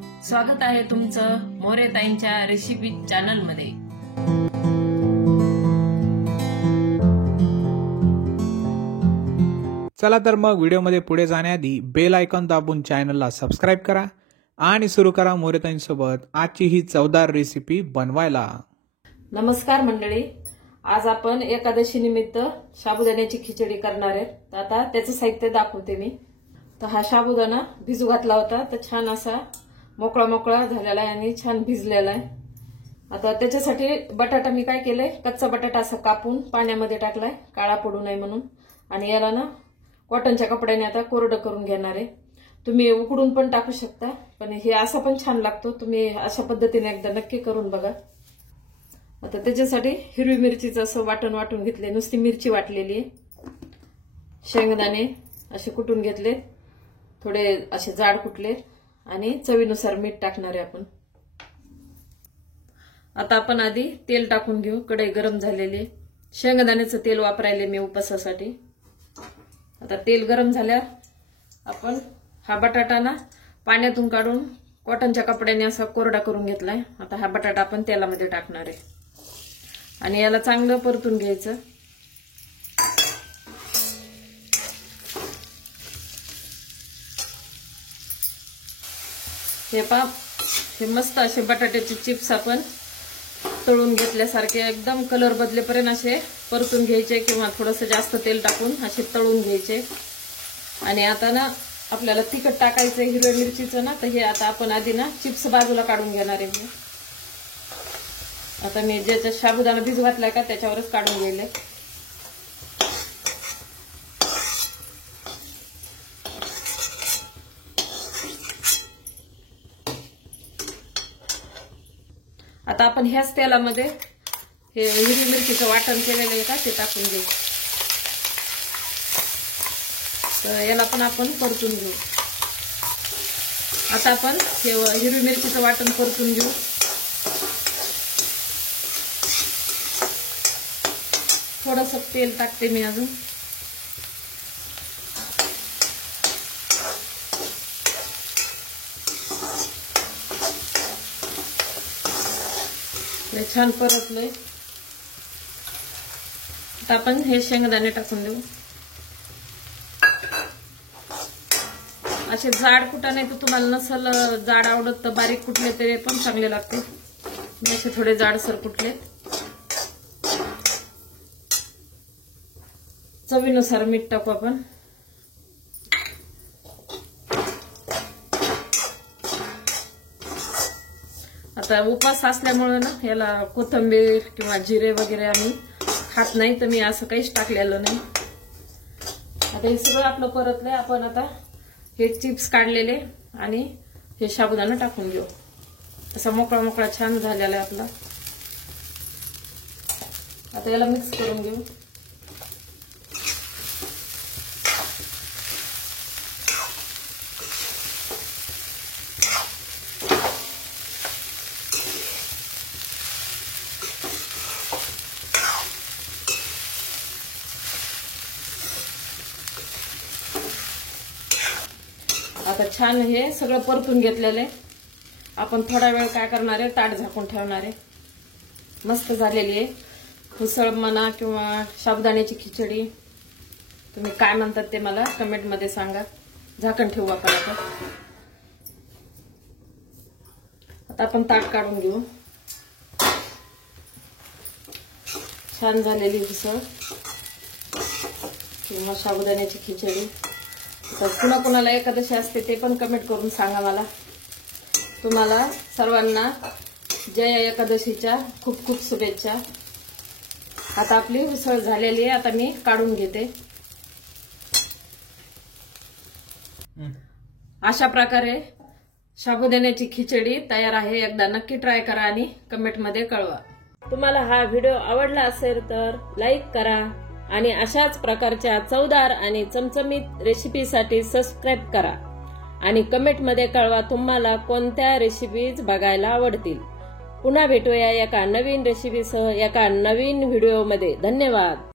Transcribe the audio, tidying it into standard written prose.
स्वागत आहे तुमचं मोरेताईंच्या रेसिपी चॅनल मध्ये। चला तर मग व्हिडिओमध्ये पुढे जाण्याआधी बेल आयकॉन दाबून चॅनलला सबस्क्राइब करा आणि सुरू करा मोरेताईंसोबत आजची ही चवदार रेसिपी बनवायला। नमस्कार मंडळी, आज आपण एकादशी निमित्त साबुदाण्याची खिचडी करणार आहे। तर आता त्याचं साहित्य दाखवते मी। तर हा साबुदाणा भिजू घातला होता, तर छान असा मोकळा मोकळा झालेला आहे आणि छान भिजलेला आहे। आता त्याच्यासाठी बटाटा मी काय केलंय, कच्चा बटाटा असा कापून पाण्यामध्ये टाकलाय काळा पडू नये म्हणून, आणि याला ना कॉटनच्या कपड्याने आता कोरडं करून घेणार आहे। तुम्ही उकडून पण टाकू शकता, पण हे असं पण छान लागतो। तुम्ही अशा पद्धतीने एकदा नक्की करून बघा। आता त्याच्यासाठी हिरवी मिरचीचं असं वाटण वाटून घेतले, नुसती मिरची वाटलेली आहे। शेंगदाणे असे कुटून घेतले, थोडे असे जाड कुटले, आणि चवीनुसार मीठ टाकणार आहे आपण। आता आपण आधी तेल टाकून घेऊ। कढई गरम झालेली, शेंगदाण्याचं तेल वापरायले मी उपासासाठी। आता तेल गरम झाल्यावर आपण हा बटाटा ना पाण्यातून काढून कॉटनच्या कपड्याने असा कोरडा करून घेतलाय। आता हा बटाटा आपण तेलामध्ये टाकणार आहे आणि याला चांगलं परतून घ्यायचं। हे मस्त असे बटाट्याचे चिप्स आपण तळून घेतल्यासारखे एकदम कलर बदलेपर्यंत असे परतून घ्यायचे, किंवा थोडंसं जास्त तेल टाकून असे तळून घ्यायचे। आणि आता ना आपल्याला तिखट टाकायचं हिरव्या मिरचीचं ना, तर हे आता आपण आधी ना चिप्स बाजूला काढून घेणार आहे। आता मी ज्याचा साबुदाणा भिजू घातलाय का त्याच्यावरच काढून घ्यायले। आता आपण ह्याच तेलामध्ये हे हिरवी मिरचीचं वाटण केलेलं आहे का ते टाकून घेऊ। तर याला पण आपण परतून घेऊ। आता आपण हे हिरवी मिरचीचं वाटण परतून घेऊ। थोडंसं तेल टाकते मी अजून। छान परतलंय। आता आपण हे शेंगदाणे टाकून देऊ। असे जाड कुटा नाही, तर तुम्हाला नसल जाड आवडत तर बारीक कुटले तरी पण चांगले लागते। असे थोडे जाडसर कुटले। चवीनुसार मीठ टाकू आपण। आता उपास असल्यामुळे ना याला कोथिंबीर किंवा जिरे वगैरे आम्ही खात नाही, तर मी असं काहीच टाकलेलं नाही। आता हे सगळं आपलं परतलंय। आपण आता हे चिप्स काढलेले आणि हे साबुदाणा टाकून घेऊ। असा मोकळा मोकळा छान झालेला आहे आपला। आता याला मिक्स करून घेऊ। आता छान हे सगळं परतून घेतलेले आपण थोडा वेळ काय करणार आहे, ताट झाकून ठेवणार आहे। मस्त झालेली आहे उसळ म्हणा किंवा साबुदाण्याची खिचडी, तुम्ही काय म्हणतात ते मला कमेंट मध्ये सांगा। झाकण ठेवू आपण आता आपण ताट काढून घेऊ। छान झालेली उसळ किंवा साबुदाण्याची खिचडी। तर कुणाला एकादशी असते ते पण कमेंट करून सांगा मला। तुम्हाला सर्वांना जय एकादशीच्या खूप खूप शुभेच्छा। आता आपली उसळ झालेली आहे, आता मी काढून घेते। अशा प्रकारे साबुदाण्याची खिचडी तयार आहे। एकदा नक्की ट्राय करा आणि कमेंट मध्ये कळवा। तुम्हाला हा व्हिडिओ आवडला असेल तर लाईक करा आणि अशाच प्रकारच्या चवदार आणि चमचमीत रेसिपीसाठी सबस्क्राइब करा आणि कमेंट मध्ये कळवा तुम्हाला कोणत्या रेसिपीज बघायला आवडतील। पुन्हा भेटूया एका नवीन रेसिपीसह एका नवीन व्हिडिओमध्ये। धन्यवाद।